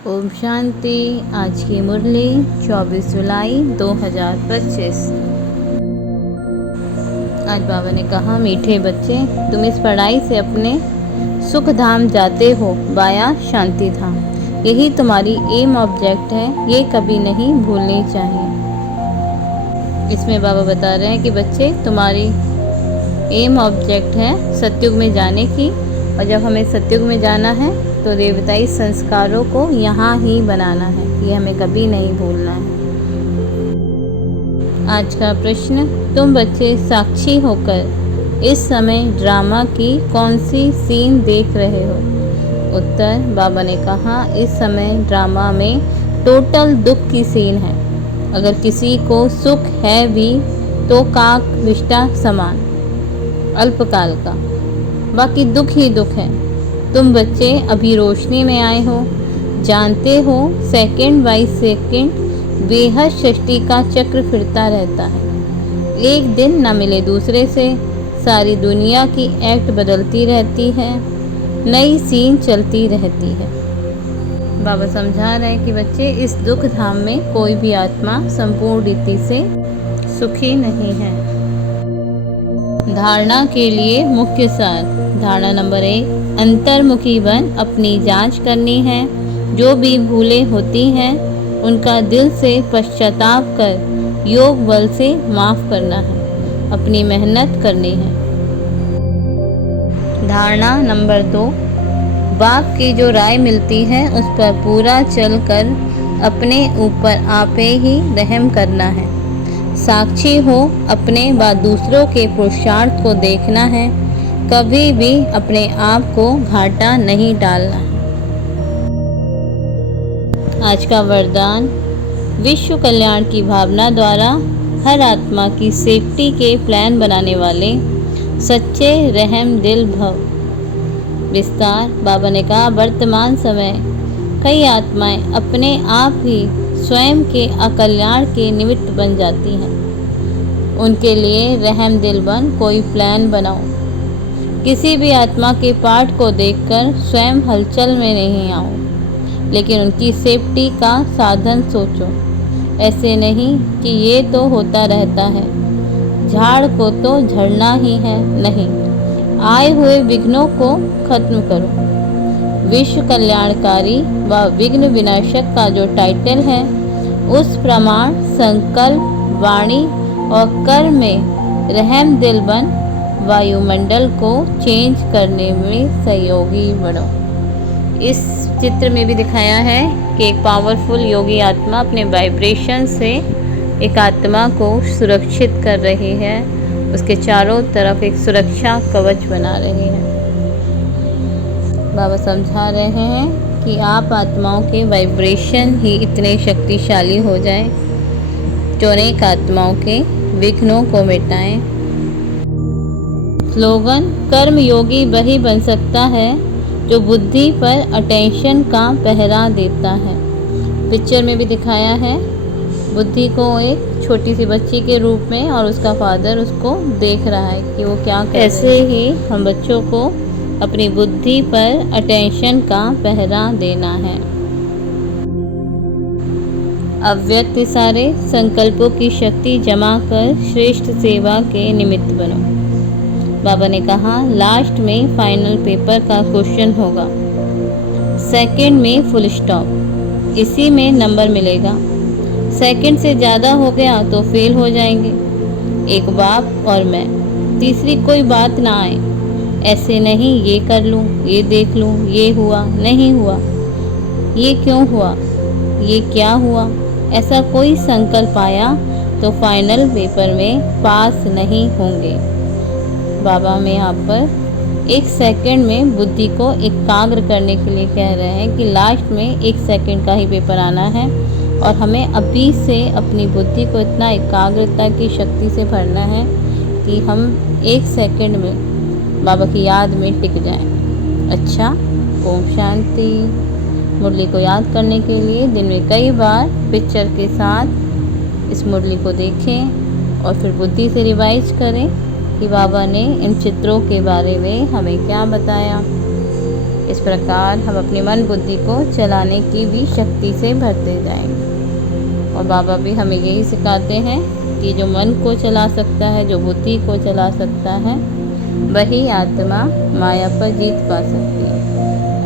ओम शांति। आज की मुरली 24 जुलाई 2025। आज बाबा ने कहा, मीठे बच्चे, तुम इस पढ़ाई से अपने सुख धाम जाते हो, वाया शांति धाम। यही तुम्हारी एम ऑब्जेक्ट है, ये कभी नहीं भूलनी चाहिए। इसमें बाबा बता रहे हैं कि बच्चे, तुम्हारी एम ऑब्जेक्ट है सतयुग में जाने की, और जब हमें सतयुग में जाना है तो देवताई संस्कारों को यहाँ ही बनाना है, ये हमें कभी नहीं भूलना है। आज का प्रश्न, तुम बच्चे साक्षी होकर इस समय ड्रामा की कौन सी सीन देख रहे हो? उत्तर, बाबा ने कहा, इस समय ड्रामा में टोटल दुख की सीन है। अगर किसी को सुख है भी तो काक विष्टा समान, अल्पकाल का, बाकी दुख ही दुख है। तुम बच्चे अभी रोशनी में आए हो, जानते हो सेकंड बाई सेकंड बेहद सृष्टि का चक्र फिरता रहता है। एक दिन न मिले दूसरे से, सारी दुनिया की एक्ट बदलती रहती है, नई सीन चलती रहती है। बाबा समझा रहे हैं कि बच्चे, इस दुख धाम में कोई भी आत्मा संपूर्ण रीति से सुखी नहीं है। धारणा के लिए मुख्य सार। धारणा नंबर 1, अंतर्मुखी बन अपनी जांच करनी है। जो भी भूलें होती हैं उनका दिल से पश्चाताप कर योग बल से माफ करना है, अपनी मेहनत करनी है। धारणा नंबर 2, बाप की जो राय मिलती है उस पर पूरा चलकर अपने ऊपर आपे ही रहम करना है। साक्षी हो अपने व दूसरों के पुरुषार्थ को देखना है, कभी भी अपने आप को घाटा नहीं डालना। आज का वरदान, विश्व कल्याण की भावना द्वारा हर आत्मा की सेफ्टी के प्लान बनाने वाले सच्चे रहम दिल भव। विस्तार, बाबा ने कहा, वर्तमान समय कई आत्माएं अपने आप ही स्वयं के अकल्याण के निमित्त बन जाती हैं। उनके लिए रहम दिल बन कोई प्लान बनाओ। किसी भी आत्मा के पाठ को देखकर स्वयं हलचल में नहीं आओ, लेकिन उनकी सेफ्टी का साधन सोचो। ऐसे नहीं कि ये तो होता रहता है, झाड़ को तो झड़ना ही है, नहीं, आए हुए विघ्नों को खत्म करो। विश्व कल्याणकारी व विघ्न विनाशक का जो टाइटल है, उस प्रमाण संकल्प, वाणी और कर्म में रहम दिल बन वायुमंडल को चेंज करने में सहयोगी बनो। इस चित्र में भी दिखाया है कि एक पावरफुल योगी आत्मा अपने वाइब्रेशन से एक आत्मा को सुरक्षित कर रही है, उसके चारों तरफ एक सुरक्षा कवच बना रही है। बाबा समझा रहे हैं कि आप आत्माओं के वाइब्रेशन ही इतने शक्तिशाली हो जाएं जो अनेक आत्माओं के विघ्नों को मिटाएं। स्लोगन, कर्म योगी वही बन सकता है जो बुद्धि पर अटेंशन का पहरा देता है। पिक्चर में भी दिखाया है बुद्धि को एक छोटी सी बच्ची के रूप में, और उसका फादर उसको देख रहा है कि वो क्या कर रहा है। ऐसे ही हम बच्चों को अपनी बुद्धि पर अटेंशन का पहरा देना है। अव्यक्त सारे संकल्पों की शक्ति जमा कर श्रेष्ठ सेवा के निमित्त बनो। बाबा ने कहा, लास्ट में फाइनल पेपर का क्वेश्चन होगा, सेकंड में फुल स्टॉप, इसी में नंबर मिलेगा। सेकंड से ज़्यादा हो गया तो फेल हो जाएंगे। एक बाप और मैं, तीसरी कोई बात ना आए। ऐसे नहीं, ये कर लूँ, ये देख लूँ, ये हुआ, नहीं हुआ, ये क्यों हुआ, ये क्या हुआ, ऐसा कोई संकल्प आया तो फाइनल पेपर में पास नहीं होंगे। बाबा में यहाँ पर एक सेकंड में बुद्धि को एकाग्र करने के लिए कह रहे हैं कि लास्ट में एक सेकंड का ही पेपर आना है, और हमें अभी से अपनी बुद्धि को इतना एकाग्रता की शक्ति से भरना है कि हम एक सेकंड में बाबा की याद में टिक जाएं। अच्छा, ओम शांति। मुरली को याद करने के लिए दिन में कई बार पिक्चर के साथ इस मुरली को देखें और फिर बुद्धि से रिवाइज करें कि बाबा ने इन चित्रों के बारे में हमें क्या बताया। इस प्रकार हम अपनी मन बुद्धि को चलाने की भी शक्ति से भरते जाएंगे। और बाबा भी हमें यही सिखाते हैं कि जो मन को चला सकता है, जो बुद्धि को चला सकता है, वही आत्मा माया पर जीत पा सकती है।